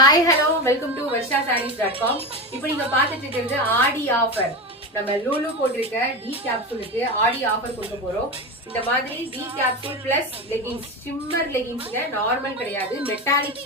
Hi hello welcome to varshasarees.com. இப்போ நீங்க பாத்துட்டு இருக்கிறது ஆடி ஆஃபர். நம்ம லூலு போட்டிருக்க டி கேப்சூலுக்கு ஆடி ஆஃபர் கொடுக்க போறோம். இந்த மாதிரி டி கேப்சூல் பிளஸ் லெகின்ஸ், ஷிம்மர் லெகின்ஸ்ங்க, நார்மல் கிடையாது, மெட்டாலிக்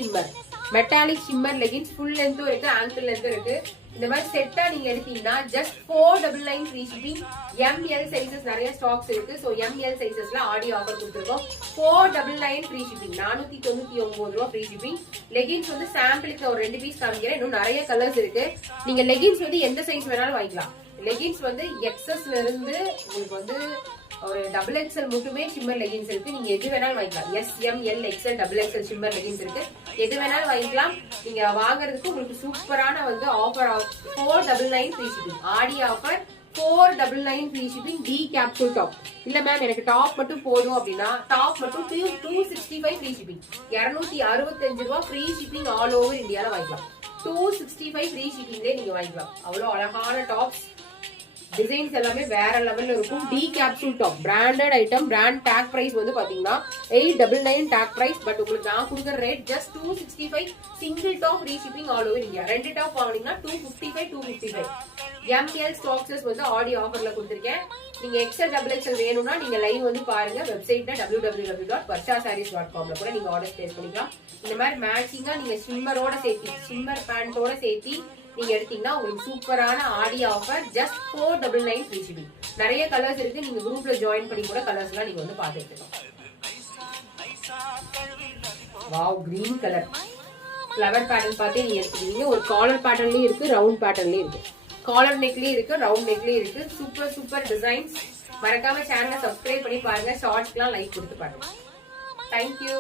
ஷிம்மர் லெகின்ஸ் ஃபுல் லென்த்தும் இருக்கு, ஆங்கிள் லென்த்தும் இருக்கு. இந்த மாதிரி செட்டா நீங்க எடுத்தீங்கன்னா just 499 free shipping. M L sizes நிறைய ஸ்டாக்ஸ் இருக்கு. சோ எம்எல் சைசஸ்ல ஆடி ஆஃபர் கொடுத்துருக்கோம். 499 ஃப்ரீ ஷிப்பிங், 499 ரூபாய் ஃப்ரீ ஷிப்பிங். லெகின்ஸ் வந்து சாம்பிளுக்கு ஒரு 2 பீஸ் காமிக்கிறேன். இன்னும் நிறைய கலர்ஸ் இருக்கு. நீங்க லெகின்ஸ் வந்து எந்த சைஸ் வேணாலும் வாங்கிக்கலாம். லெகின்ஸ் வந்து எக்ஸஸ்ல இருந்து உங்களுக்கு வந்து ஒரு டபுள் எக்ஸ்எல் மட்டுமே ஷிம்மர் லெகின்ஸ் இருக்கு. நீங்க எது வேணாலும் வாங்கிக்கலாம். S, M, L, XL, double XL shimmer leggings இருக்கு. எது வேணாலும் வாங்கிக்கலாம். நீங்க வாங்குறதுக்கு உங்களுக்கு சூப்பரான வந்து offer 499 free shipping. Aadi offer 499 free shipping. T capsule top. இல்ல மேம் எனக்கு டாப் மட்டும் போதும் அப்படின்னா டாப் மட்டும் 265 ஃப்ரீ ஷிப்பிங். 265 ரூபாய் ஃப்ரீ ஷிப்பிங் ஆல் ஓவர் இந்தியால வாங்கிக்கலாம். 265 ஃப்ரீ ஷிப்பிங்லேயே நீங்க வாங்கிக்கலாம். அவ்வளவு அழகான டாப்ஸ், டிசைன்ஸ் எல்லாமே வேற லெவல்ல இருக்கும். T capsule top branded item. Brand tag price வந்து பாத்தீங்கன்னா 899 டேக் பிரைஸ். பட் உங்களுக்கு நான் கொடுக்குற rate just 265. Single top free shipping all over India. 2 top வாங்கினீங்கன்னா 255. எம்எல் ஸ்டாக்ஸஸ் வந்து ஆடி ஆஃபர்ல கொடுத்துருக்கேன். நீங்க எக்ஸ்எல், டபுள் எக்ஸ்எல் வேணும்னா நீங்க லைவ் வந்து பாருங்க. வெப்சைட்ல www.varshasarees.com கூட நீங்க ஆர்டர் பிளேஸ் பண்ணிக்கலாம். இந்த மாதிரி மேட்சிங்கா நீங்க ஷிம்மரோட சேர்த்தி, ஷிம்மர் பேண்டோட சேர்த்தி நீங்க எடுத்தீங்கன்னா உங்களுக்கு சூப்பரான ஆடி ஆஃபர். Just 499 free shipping. நிறைய கலர்ஸ் இருக்கு. நீங்க குரூப்ல ஜாயின் பண்ணி கூட கலர்ஸ் எல்லாம் நீங்க வந்து பாத்துக்கலாம். Wow, green colour flower pattern பார்த்து நீங்க எடுத்துக்கீங்க. ஒரு காலர் பேட்டர்ன்லயும் இருக்கு, ரவுண்ட் பேட்டர்ன்லயும் இருக்கு. காலர் நெக்லயும் இருக்கு, ரவுண்ட் நெக்லயும் இருக்கு. Super designs. மறக்காம சேனலை சப்ஸ்கிரைப் பண்ணி பாருங்க. ஷார்ட்ஸ்க்குலாம் லைக் கொடுத்து பாருங்க. தேங்க்யூ.